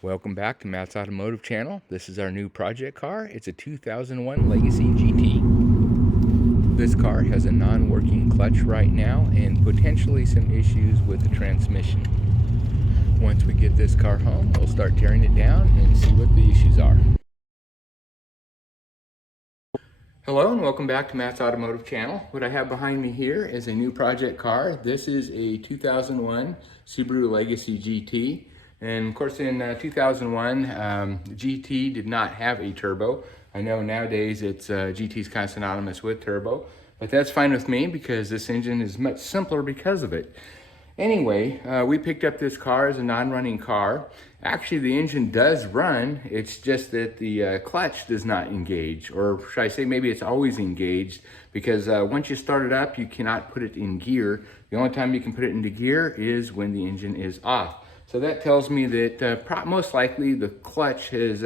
Welcome back to Matt's Automotive Channel. This is our new project car. It's a 2001 Legacy GT. This car has a non-working clutch right now and potentially some issues with the transmission. Once we get this car home, we'll start tearing it down and see what the issues are. Hello and welcome back to Matt's Automotive Channel. What I have behind me here is a new project car. This is a 2001 Subaru Legacy GT. And of course in 2001, GT did not have a turbo. I know nowadays GT's kind of synonymous with turbo, but that's fine with me because this engine is much simpler because of it. Anyway, we picked up this car as a non-running car. Actually, the engine does run. It's just that the clutch does not engage, or should I say maybe it's always engaged, because once you start it up, you cannot put it in gear. The only time you can put it into gear is when the engine is off. So that tells me that most likely the clutch has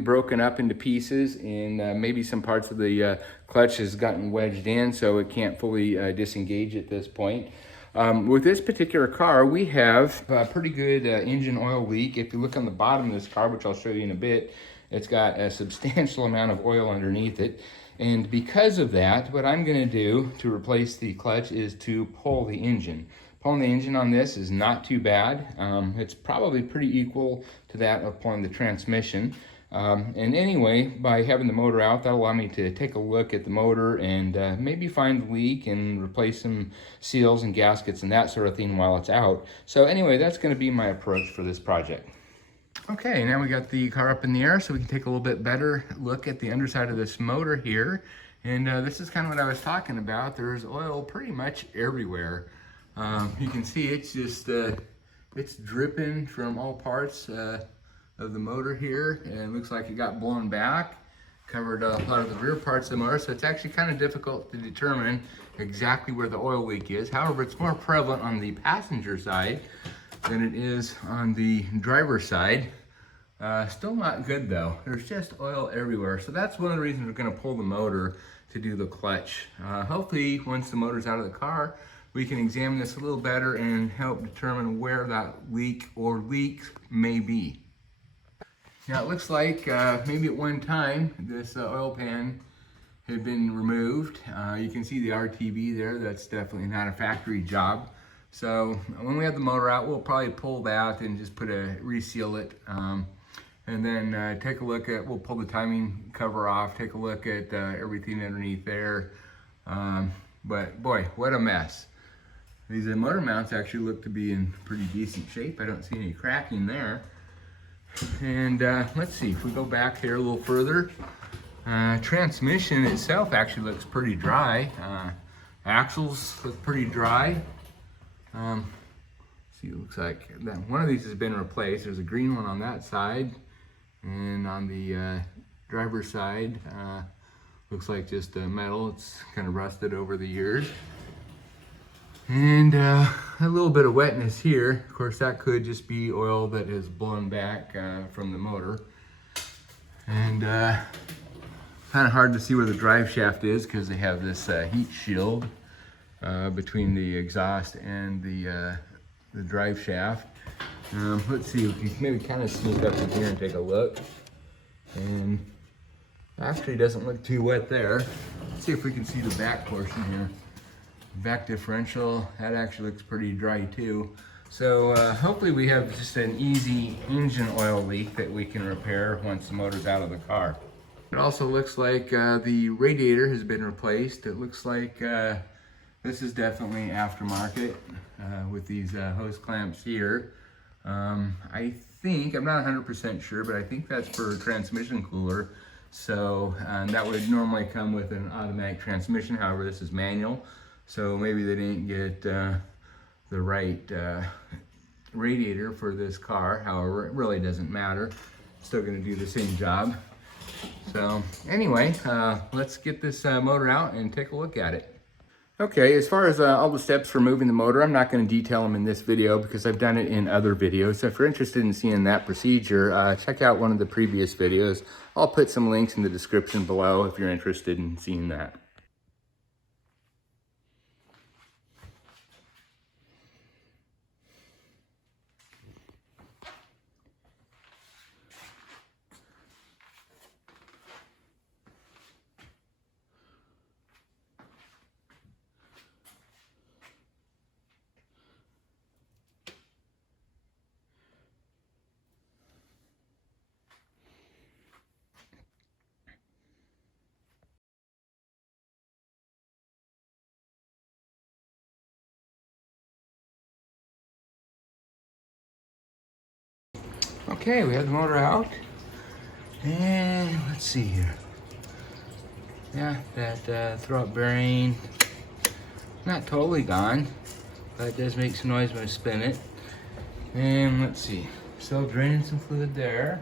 broken up into pieces, and maybe some parts of the clutch has gotten wedged in, so it can't fully disengage at this point. With this particular car, we have a pretty good engine oil leak. If you look on the bottom of this car, which I'll show you in a bit, it's got a substantial amount of oil underneath it. And because of that, what I'm going to do to replace the clutch is to pull the engine. Pulling the engine on this is not too bad. It's probably pretty equal to that of pulling the transmission. And anyway, by having the motor out, that'll allow me to take a look at the motor and maybe find the leak and replace some seals and gaskets and that sort of thing while it's out. So anyway, that's going to be my approach for this project. Okay, now we got the car up in the air so we can take a little bit better look at the underside of this motor here. And this is kind of what I was talking about. There's oil pretty much everywhere. You can see it's just, it's dripping from all parts of the motor here, and it looks like it got blown back, covered a lot of the rear parts of the motor, so it's actually kind of difficult to determine exactly where the oil leak is. However, it's more prevalent on the passenger side than it is on the driver's side. Still not good though. There's just oil everywhere, so that's one of the reasons we're going to pull the motor to do the clutch. Hopefully, once the motor's out of the car, we can examine this a little better and help determine where that leak or leaks may be. Now it looks like maybe at one time this oil pan had been removed. You can see the RTB there. That's definitely not a factory job. So when we have the motor out, we'll probably pull that and just reseal it. And then take a look at, we'll pull the timing cover off, take a look at everything underneath there. But boy, what a mess. These motor mounts actually look to be in pretty decent shape. I don't see any cracking there. And let's see, if we go back here a little further, transmission itself actually looks pretty dry. Axles look pretty dry. See, it looks like one of these has been replaced. There's a green one on that side, and on the driver's side, looks like just metal. It's kind of rusted over the years. And a little bit of wetness here. Of course, that could just be oil that has blown back from the motor. And kind of hard to see where the drive shaft is because they have this heat shield between the exhaust and the drive shaft. Let's see, we can maybe kind of sneak up in here and take a look. And actually doesn't look too wet there. Let's see if we can see the back portion here. Back differential, that actually looks pretty dry too. So hopefully we have just an easy engine oil leak that we can repair once the motor's out of the car. It also looks like the radiator has been replaced. It looks like this is definitely aftermarket with these hose clamps here. I think, I'm not 100% sure, but I think that's for transmission cooler. So that would normally come with an automatic transmission. However, this is manual. So maybe they didn't get the right radiator for this car. However, it really doesn't matter. It's still gonna do the same job. So anyway, let's get this motor out and take a look at it. Okay, as far as all the steps for moving the motor, I'm not going to detail them in this video because I've done it in other videos. So if you're interested in seeing that procedure, check out one of the previous videos. I'll put some links in the description below if you're interested in seeing that. Okay, we have the motor out. And let's see here. Yeah, that throwout bearing, not totally gone, but it does make some noise when I spin it. And let's see, still draining some fluid there.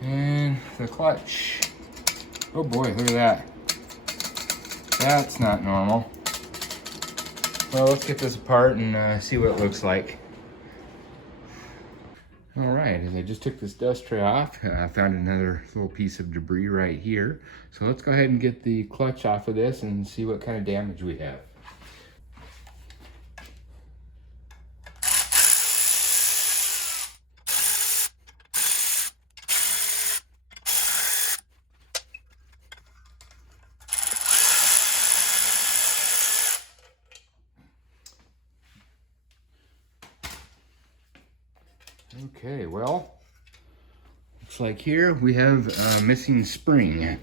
And the clutch. Oh boy, look at that. That's not normal. Well, let's get this apart and see what it looks like. All right, as I just took this dust tray off, I found another little piece of debris right here. So let's go ahead and get the clutch off of this and see what kind of damage we have. Okay, well, looks like here we have a missing spring.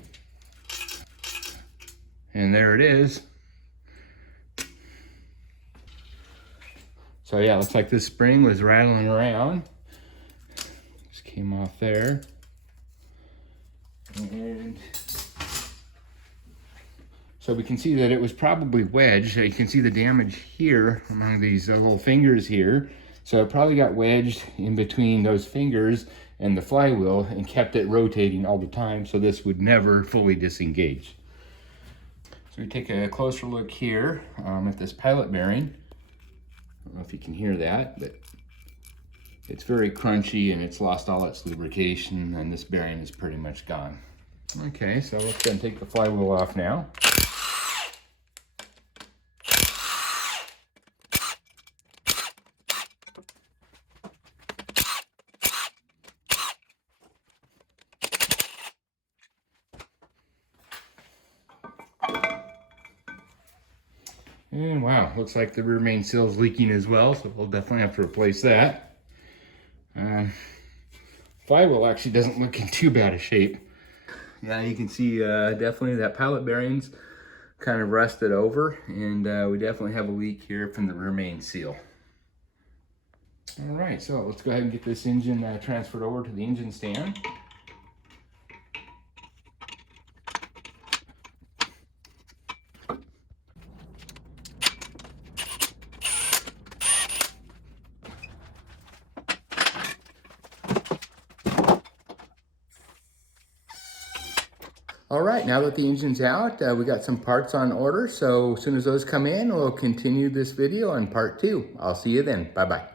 And there it is. So yeah, looks like this spring was rattling around. Just came off there. And so we can see that it was probably wedged. You can see the damage here among these little fingers here. So it probably got wedged in between those fingers and the flywheel and kept it rotating all the time, so this would never fully disengage. So we take a closer look here at this pilot bearing. I don't know if you can hear that, but it's very crunchy and it's lost all its lubrication, and this bearing is pretty much gone. Okay, so let's go and take the flywheel off now. And wow, looks like the rear main seal is leaking as well, so we'll definitely have to replace that. Flywheel actually doesn't look in too bad a shape. Yeah, you can see definitely that pilot bearing's kind of rusted over, and we definitely have a leak here from the rear main seal. All right, so let's go ahead and get this engine transferred over to the engine stand. All right, now that the engine's out, we got some parts on order. So as soon as those come in, we'll continue this video on part 2. I'll see you then. Bye-bye.